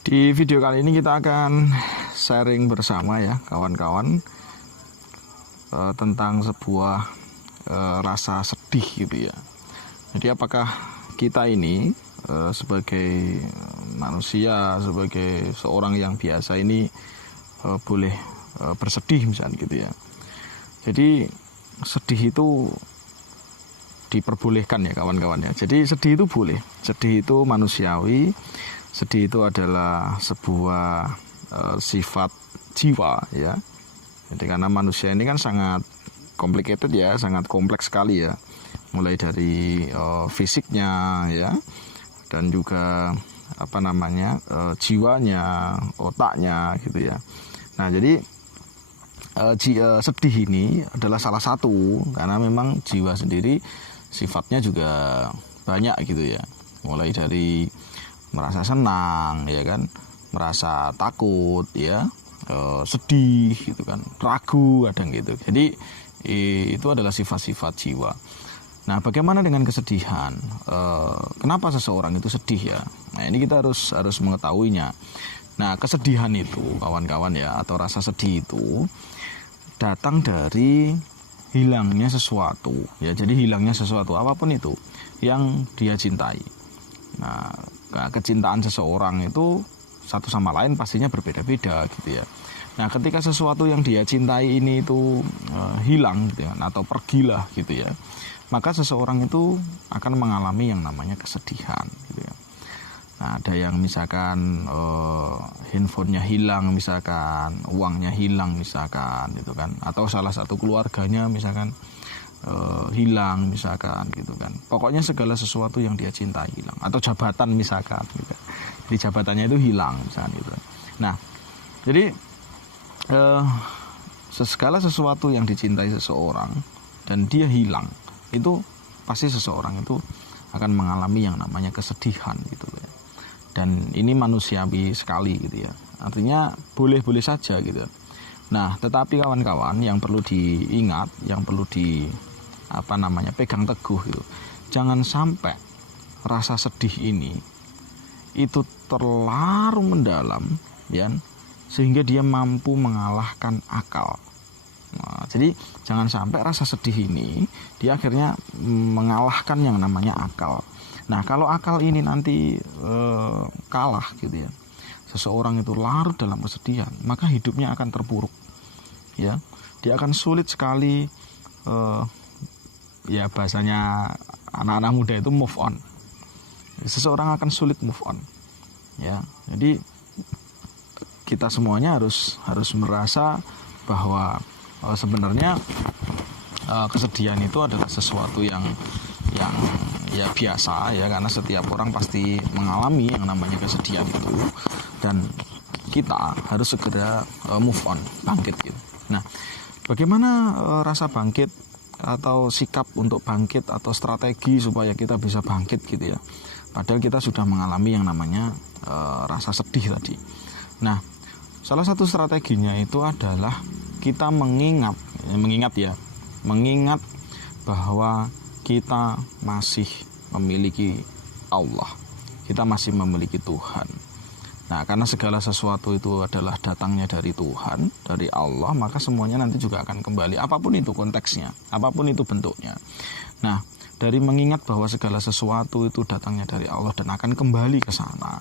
Di video kali ini kita akan sharing bersama ya kawan-kawan tentang sebuah rasa sedih gitu ya. Jadi apakah kita ini sebagai manusia, sebagai seorang yang biasa ini boleh bersedih misalnya gitu ya. Jadi sedih itu diperbolehkan ya kawan-kawan ya. Jadi sedih itu boleh, sedih itu manusiawi. Sedih itu adalah sebuah sifat jiwa ya. Jadi karena manusia ini kan sangat complicated ya, sangat kompleks sekali ya. Mulai dari fisiknya ya, dan juga jiwanya, otaknya gitu ya. Nah jadi sedih ini adalah salah satu, karena memang jiwa sendiri sifatnya juga banyak gitu ya. Mulai dari merasa senang ya kan, merasa takut ya, sedih gitu kan, ragu kadang gitu. Jadi itu adalah sifat-sifat jiwa. Nah bagaimana dengan kesedihan? Kenapa seseorang itu sedih ya? Nah ini kita harus mengetahuinya. Nah kesedihan itu kawan-kawan ya, atau rasa sedih itu datang dari hilangnya sesuatu ya. Jadi hilangnya sesuatu apapun itu yang dia cintai. Nah kecintaan seseorang itu satu sama lain pastinya berbeda-beda gitu ya. Nah ketika sesuatu yang dia cintai ini itu hilang gitu ya, atau pergilah gitu ya, maka seseorang itu akan mengalami yang namanya kesedihan gitu ya. Nah ada yang misalkan handphonenya hilang, misalkan uangnya hilang misalkan gitu kan, atau salah satu keluarganya misalkan hilang misalkan gitu kan. Pokoknya segala sesuatu yang dia cintai hilang, atau jabatan misalkan gitu. Jadi jabatannya itu hilang misalkan gitu. Nah jadi segala sesuatu yang dicintai seseorang dan dia hilang, itu pasti seseorang itu akan mengalami yang namanya kesedihan gitu ya. Dan ini manusiawi sekali gitu ya. Artinya boleh-boleh saja gitu. Nah tetapi kawan-kawan yang perlu diingat, yang perlu pegang teguh gitu, jangan sampai rasa sedih ini itu terlalu mendalam ya, sehingga dia mampu mengalahkan akal. Nah, jadi jangan sampai rasa sedih ini dia akhirnya mengalahkan yang namanya akal. Nah kalau akal ini nanti kalah gitu ya, seseorang itu larut dalam kesedihan, maka hidupnya akan terpuruk ya. Dia akan sulit sekali ya bahasanya anak-anak muda itu move on. Seseorang akan sulit move on ya. Jadi kita semuanya harus merasa bahwa sebenarnya kesedihan itu adalah sesuatu yang ya biasa ya, karena setiap orang pasti mengalami yang namanya kesedihan itu, dan kita harus segera move on, bangkit gitu. Nah bagaimana rasa bangkit atau sikap untuk bangkit atau strategi supaya kita bisa bangkit gitu ya, padahal kita sudah mengalami yang namanya rasa sedih tadi. Nah salah satu strateginya itu adalah kita mengingat bahwa kita masih memiliki Allah, kita masih memiliki Tuhan. Nah karena segala sesuatu itu adalah datangnya dari Tuhan, dari Allah, maka semuanya nanti juga akan kembali, apapun itu konteksnya, apapun itu bentuknya. Nah dari mengingat bahwa segala sesuatu itu datangnya dari Allah dan akan kembali ke sana,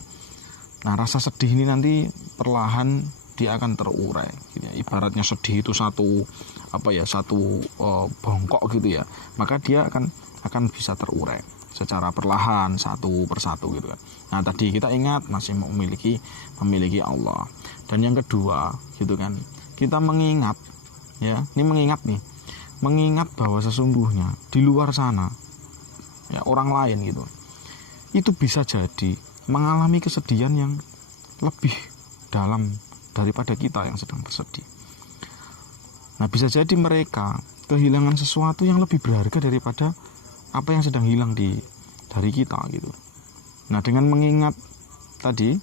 nah rasa sedih ini nanti perlahan dia akan terurai gitu ya. Ibaratnya sedih itu satu bongkok gitu ya, maka dia akan bisa terurai secara perlahan satu persatu gitu kan. Nah tadi kita ingat masih memiliki Allah. Dan yang kedua gitu kan, kita mengingat ya, ini mengingat bahwa sesungguhnya di luar sana ya orang lain gitu, itu bisa jadi mengalami kesedihan yang lebih dalam daripada kita yang sedang bersedih. Nah bisa jadi mereka kehilangan sesuatu yang lebih berharga daripada apa yang sedang hilang dari kita gitu. Nah dengan mengingat tadi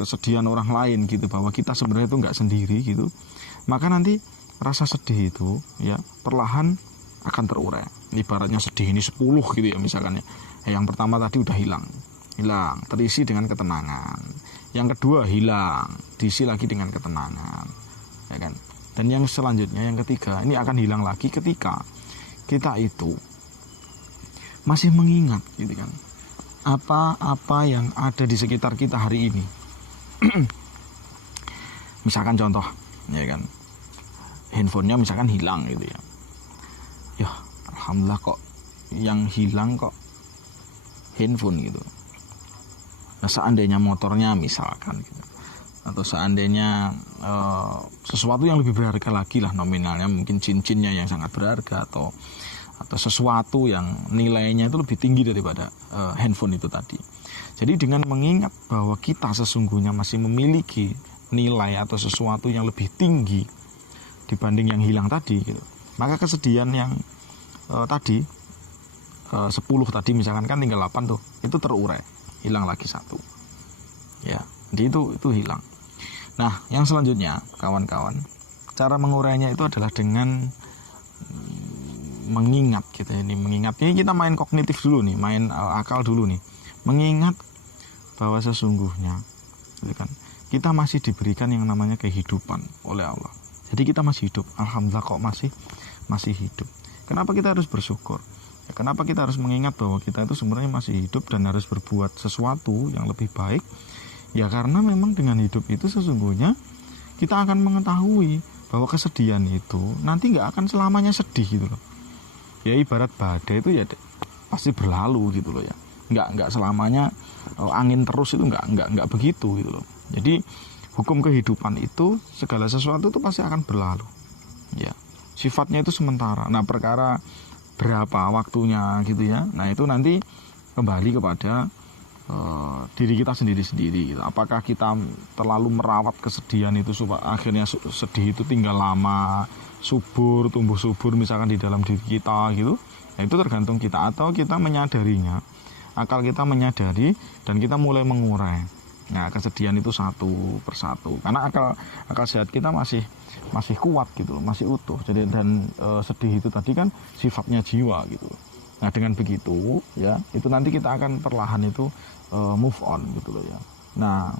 kesedihan orang lain gitu, bahwa kita sebenarnya itu nggak sendiri gitu, maka nanti rasa sedih itu ya perlahan akan terurai. Ibaratnya sedih ini 10 gitu ya misalkan ya. Yang pertama tadi udah hilang, terisi dengan ketenangan. Yang kedua hilang, diisi lagi dengan ketenangan, ya kan. Dan yang selanjutnya, yang ketiga, ini akan hilang lagi ketika kita itu masih mengingat, gitu kan, apa-apa yang ada di sekitar kita hari ini. Misalkan contoh, ya kan, handphonenya misalkan hilang gitu ya. Ya, alhamdulillah kok yang hilang kok handphone gitu. Nah, seandainya motornya misalkan gitu, atau seandainya sesuatu yang lebih berharga lagi lah nominalnya, mungkin cincinnya yang sangat berharga, atau sesuatu yang nilainya itu lebih tinggi daripada handphone itu tadi. Jadi dengan mengingat bahwa kita sesungguhnya masih memiliki nilai atau sesuatu yang lebih tinggi dibanding yang hilang tadi gitu, maka kesedihan yang tadi 10 tadi misalkan kan tinggal 8 tuh, itu terurai, hilang lagi 1 ya. Jadi itu hilang. Nah, yang selanjutnya kawan-kawan, cara mengurainya itu adalah dengan mengingat gitu. Mengingat ini kita main kognitif dulu nih, main akal dulu nih. Mengingat bahwa sesungguhnya gitu kan, kita masih diberikan yang namanya kehidupan oleh Allah. Jadi kita masih hidup. Alhamdulillah kok masih hidup. Kenapa kita harus bersyukur? Ya, kenapa kita harus mengingat bahwa kita itu sebenarnya masih hidup dan harus berbuat sesuatu yang lebih baik? Ya karena memang dengan hidup itu sesungguhnya kita akan mengetahui bahwa kesedihan itu nanti nggak akan selamanya sedih gitu loh. Ya ibarat badai itu ya pasti berlalu gitu loh ya. Nggak selamanya angin terus, itu nggak begitu gitu loh. Jadi hukum kehidupan itu segala sesuatu itu pasti akan berlalu. Ya, sifatnya itu sementara. Nah, perkara berapa waktunya gitu ya. Nah, itu nanti kembali kepada diri kita sendiri-sendiri gitu. Apakah kita terlalu merawat kesedihan itu supaya akhirnya sedih itu tinggal lama, tumbuh subur misalkan di dalam diri kita gitu. Nah, itu tergantung kita, atau kita menyadarinya, akal kita menyadari dan kita mulai mengurai. Nah, kesedihan itu satu persatu. Karena akal sehat kita masih kuat gitu, masih utuh. Jadi dan sedih itu tadi kan sifatnya jiwa gitu. Nah, dengan begitu ya, itu nanti kita akan perlahan itu move on gitu loh ya. Nah,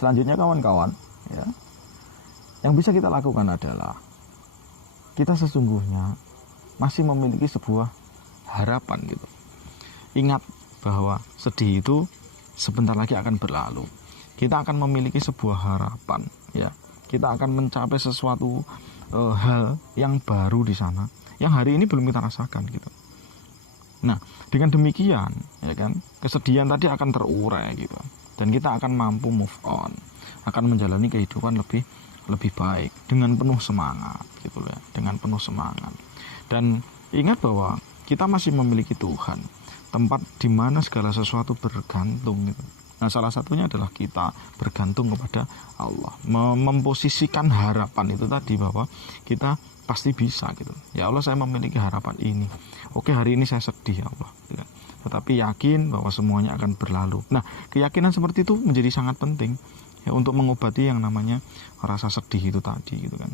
selanjutnya kawan-kawan ya, yang bisa kita lakukan adalah kita sesungguhnya masih memiliki sebuah harapan gitu. Ingat bahwa sedih itu sebentar lagi akan berlalu. Kita akan memiliki sebuah harapan ya. Kita akan mencapai sesuatu hal yang baru di sana yang hari ini belum kita rasakan gitu. Nah, dengan demikian ya kan, kesedihan tadi akan terurai gitu. Dan kita akan mampu move on, akan menjalani kehidupan lebih baik dengan penuh semangat gitu ya, dengan penuh semangat. Dan ingat bahwa kita masih memiliki Tuhan, tempat di mana segala sesuatu bergantung gitu. Nah, salah satunya adalah kita bergantung kepada Allah, memposisikan harapan itu tadi bahwa kita pasti bisa gitu. Ya Allah, saya memiliki harapan ini. Oke, hari ini saya sedih ya Allah gitu. Tetapi yakin bahwa semuanya akan berlalu. Nah, keyakinan seperti itu menjadi sangat penting ya, untuk mengobati yang namanya rasa sedih itu tadi gitu kan.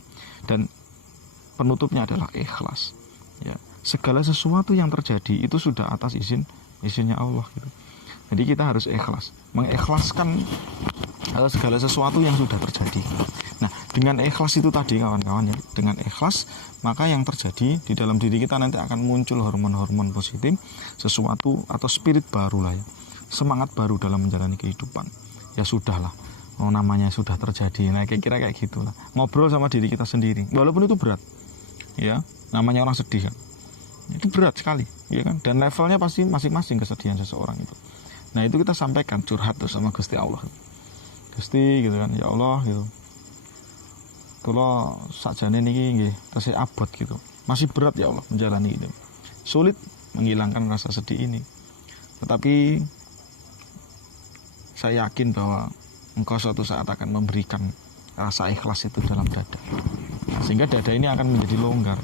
Dan penutupnya adalah ikhlas ya. Segala sesuatu yang terjadi itu sudah atas izinnya Allah gitu. Jadi kita harus ikhlas, mengikhlaskan segala sesuatu yang sudah terjadi. Nah, dengan ikhlas itu tadi kawan-kawan ya, dengan ikhlas maka yang terjadi di dalam diri kita nanti akan muncul hormon-hormon positif, sesuatu atau spirit baru lah ya, semangat baru dalam menjalani kehidupan. Ya sudahlah, namanya sudah terjadi. Nah, kira-kira kayak gitulah. Ngobrol sama diri kita sendiri, walaupun itu berat. Ya, namanya orang sedih kan. Itu berat sekali, ya kan? Dan levelnya pasti masing-masing kesedihan seseorang itu. Nah, itu kita sampaikan, curhat tuh sama Gusti Allah. Gusti gitu kan, ya Allah gitu. Kalau sakjane niki nggih tesih abot gitu. Masih berat ya Allah menjalani ini. Sulit menghilangkan rasa sedih ini. Tetapi saya yakin bahwa Engkau suatu saat akan memberikan rasa ikhlas itu dalam dada. Sehingga dada ini akan menjadi longgar.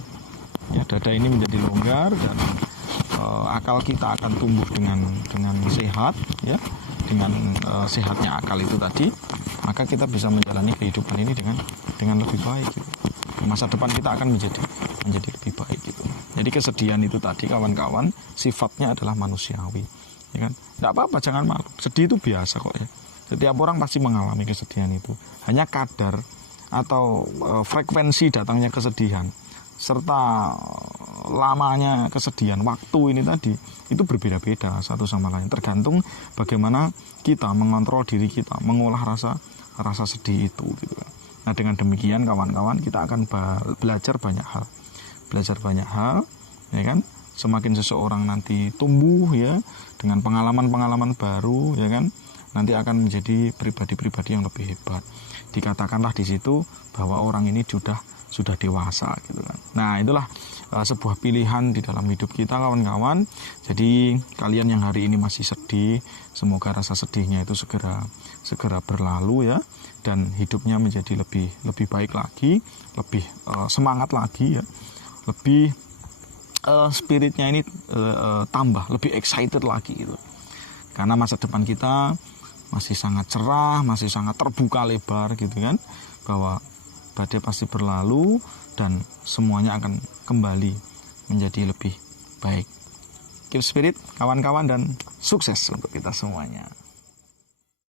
Ya, dada ini menjadi longgar dan akal kita akan tumbuh dengan sehat ya, dengan sehatnya akal itu tadi, maka kita bisa menjalani kehidupan ini dengan lebih baik gitu. Masa depan kita akan menjadi lebih baik gitu. Jadi kesedihan itu tadi kawan-kawan sifatnya adalah manusiawi ya kan. Enggak apa-apa, jangan malu. Sedih itu biasa kok ya. Setiap orang pasti mengalami kesedihan itu. Hanya kadar atau frekuensi datangnya kesedihan serta lamanya kesedihan, waktu ini tadi itu berbeda-beda satu sama lain, tergantung bagaimana kita mengontrol diri kita, mengolah rasa sedih itu gitu kan. Nah, dengan demikian kawan-kawan, kita akan belajar banyak hal ya kan. Semakin seseorang nanti tumbuh ya dengan pengalaman-pengalaman baru ya kan, nanti akan menjadi pribadi-pribadi yang lebih hebat. Dikatakanlah di situ bahwa orang ini sudah dewasa gitu kan. Nah, itulah sebuah pilihan di dalam hidup kita kawan-kawan. Jadi kalian yang hari ini masih sedih, semoga rasa sedihnya itu segera berlalu ya, dan hidupnya menjadi lebih baik lagi, lebih semangat lagi ya, lebih spiritnya ini tambah lebih excited lagi gitu. Karena masa depan kita masih sangat cerah, masih sangat terbuka lebar gitu kan, bahwa badai pasti berlalu dan semuanya akan kembali menjadi lebih baik. Keep spirit kawan-kawan, dan sukses untuk kita semuanya.